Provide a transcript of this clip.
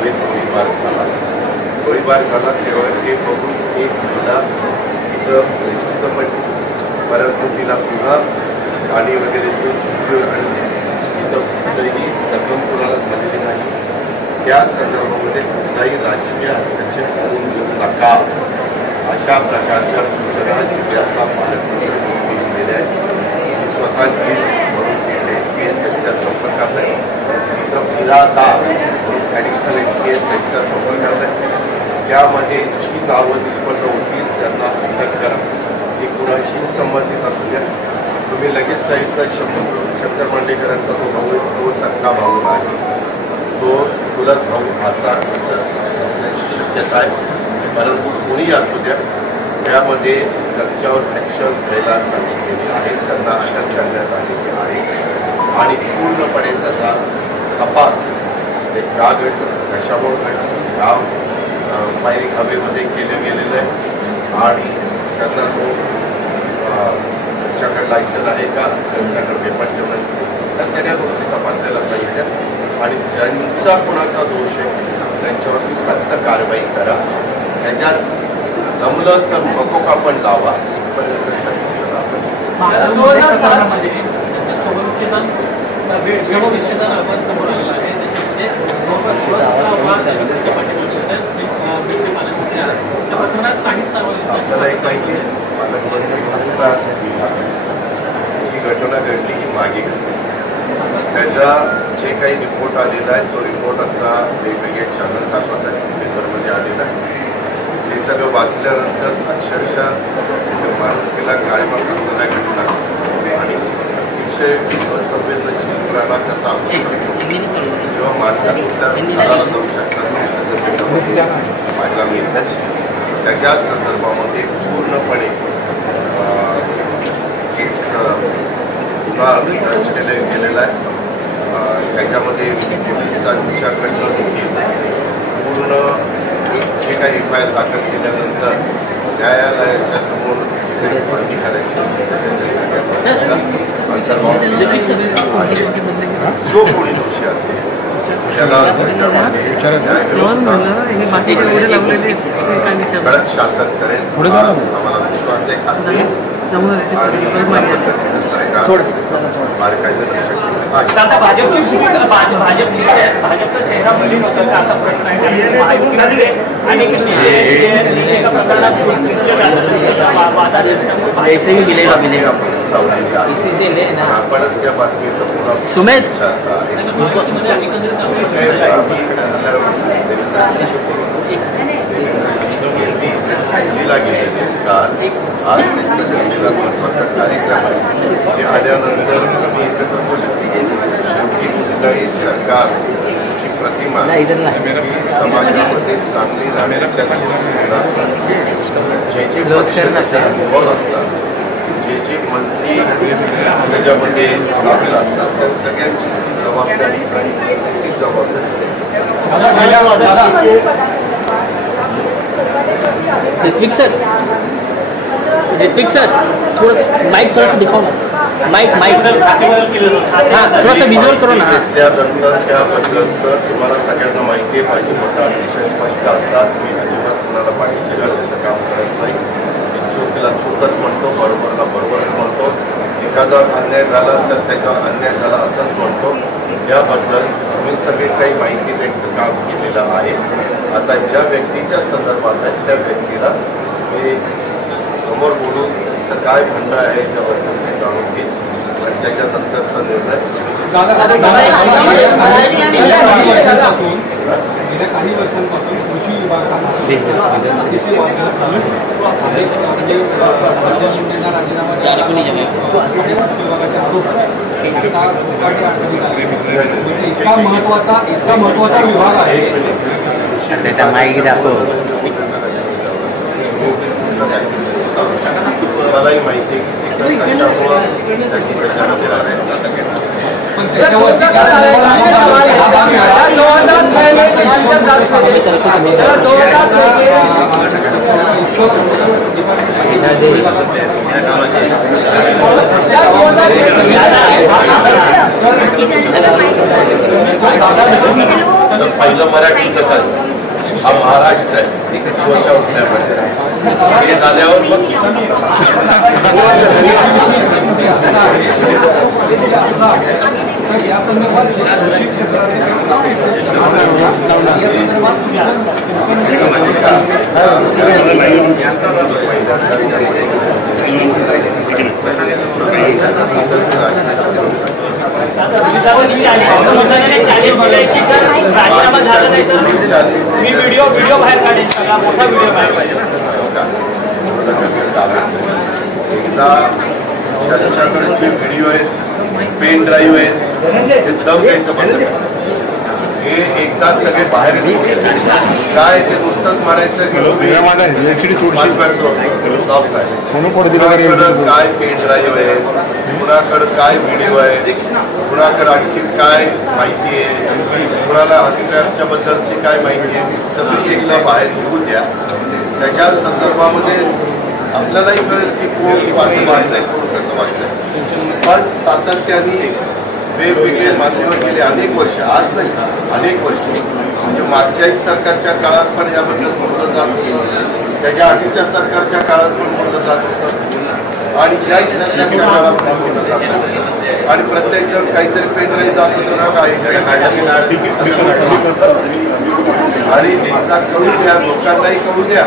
हवेत गोळीबार झाला तेव्हा हे बघून एक महिला तिथं शुद्ध पडली, परंतु तिला पुन्हा पाणी वगैरे देऊन शुद्धीवर आणली. तिथं कुठेही जखम कुणाला झालेली नाही. त्या संदर्भामध्ये कुठलाही राजकीय हस्तक्षेप करून देऊ नका अशा प्रकारच्या सूचना जिल्ह्याचा पालकमंत्री म्हणून दिलेल्या आहेत. मी स्वतः गेल म्हणून तिथे SP आहेत त्यांच्या संपर्कात आहे. तिथं बिरादा ॲडिशनल SP आहेत त्यांच्या संपर्कात आहे. त्यामध्ये जी नावं निष्पन्न होतील त्यांना अटक करा. ती कुणाशी संबंधित असू द्या. तुम्ही लगेच सांगितलं शंकर मांडेकरांचा जो भाऊ आहे तो सख्खा भाऊ आहे, तो चुलत भाऊ असा असण्याची शक्यता आहे. परंतु कोणी असू द्या त्यामध्ये त्यांच्यावर ॲक्शन घ्यायला सांगितलेली आहे, त्यांना अटक करण्यात आलेली आहे आणि पूर्णपणे त्याचा तपास ते का घडलं, कशामुळे घडलं, गाव फायरिंग हवेमध्ये केलं गेलेलं आहे आणि त्यांना तो त्यांच्याकडे लायसन आहे का, त्यांच्याकडे पेपर ठेवण्याचं, त्या सगळ्या गोष्टी तपासायला सांगितल्या आणि ज्यांचा कोणाचा दोष आहे त्यांच्यावर सक्त कारवाई करा. त्याच्यात जमलं तर मकोका पण लावा. इथपर्यंतच्या सूचना आपण आपल्याला एक माहिती आहे, पालकमंत्री आत्ता ही घटना घडली ही मागे घडली. त्याचा जे काही रिपोर्ट आलेला आहे तो रिपोर्ट आता वेगवेगळे चॅनल दाखवत आहे, पेपरमध्ये आलेला आहे. ते सगळं वाचल्यानंतर अक्षरशः माणुसकीला काळीमात असलेल्या घटना आणि अतिशय संवेदनशीलपणा कसा असू शकतो जेव्हा माणसं कुठल्या घराला जाऊ शकतात हे सगळं त्याच्यामध्ये पाहायला मिळतं. त्याच्या संदर्भामध्ये पूर्णपणे केस गुन्हा दर्ज केलेला आहे. त्याच्यामध्ये पोलिसांच्याकडनं देखील पूर्ण जे काही FIR दाखल केल्यानंतर न्यायालयाच्या समोर जे काही मागणी करायची असते त्याच्या सगळ्यात जो कोणी दोषी असेल त्याला कडक शासन करेल आम्हाला विश्वास आहे. खात्री भाजपचा चेहरा मलिन होता का असा प्रश्न आहे. आपणच त्या बातमीचा पुन्हा सुमेध दिल्लीला गेलेले काल आज त्यांचा दिल्लीला महत्त्वाचा कार्यक्रम आहे. ते आल्यानंतर आम्ही एकत्र बसू. शेवटी कुठल्याही सरकारची प्रतिमा ही समाजामध्ये चांगली राहण्याच्या जे जे पक्ष असतात, जे मंत्री त्याच्यामध्ये सामील असतात त्या सगळ्यांची ती जबाबदारी आणि ती जबाबदारी ऋत्विक सर थोड़ा माइक थोड़ा सा दिखाओ ना. माइक हाँ थोड़ा सा विजुअल करो ना. त्यानंतर त्याबद्दलचं तुम्हाला सगळ्यांना माहिती आहे. माझी मतं अतिशय स्पष्ट असतात. मी अजिबात कुणाला पाठीशी घालण्याचं काम करत नाही. चुकीला चूकच म्हणतो, बरोबरला बरोबरच म्हणतो. एखादा अन्याय झाला तर त्याच्यावर अन्याय झाला असंच म्हणतो. याबद्दल मी सगळी काही माहिती द्यायचं काम केलेलं आहे. आता ज्या व्यक्तीच्या संदर्भात आहे त्या व्यक्तीला मी समोर बोलून त्यांचं काय म्हणणं आहे याच्याबद्दल ते जाणून घेईन आणि त्याच्यानंतरचा निर्णय गेल्या काही वर्षांपासून कृषी विभागाला इतका महत्वाचा विभाग आहे. मलाही माहिती आहे की ते कशामुळं त्याच्यामध्ये राहणार. पण त्याच्यावरती पहिला आपलं मराठीतच आहे, हा महाराष्ट्र आहे शिवच्या उठण्यासाठी. हे झाल्यावर मग या संदर्भात कृषी क्षेत्राचे राजीनामा झाला नाही तर मी व्हिडिओ बाहेर काढेन, सगळा मोठा व्हिडिओ बाहेर पाहिजे. एकदा त्यांच्याकडे जे व्हिडिओ आहेत, पेन ड्राईव्ह आहेत, ते दम द्यायचं बंद करा. हे एकदा सगळे बाहेर काय ते नुसतंच म्हणायचं काय पेन ड्राईव्ह आहेत, कुणाकडं काय व्हिडिओ आहे, कुणाकडं आणखी काय माहिती आहे, कुणाला हकीकतच्या बद्दलची काय माहिती आहे, ती सगळी एकदा बाहेर घेऊ द्या. त्याच्या संदर्भामध्ये आपल्यालाही कळेल की कोण कसं वाटतंय, कोण कसं वाटतंय. पण सातत्याने वेगवेगळे माध्यम गेले अनेक वर्ष, आज नाही अनेक वर्ष, म्हणजे मागच्याही सरकारच्या काळात पण याबद्दल बोललं जात होतं, त्याच्या आधीच्या सरकारच्या काळात पण बोललं जात होतं आणि याही सरकारच्या काळात पण बोललं जात होतं. आणि प्रत्येक जण काहीतरी पेनड्राईव्ह जात होतं ना काही आणि एकदा कळू द्या, लोकांनाही कळू द्या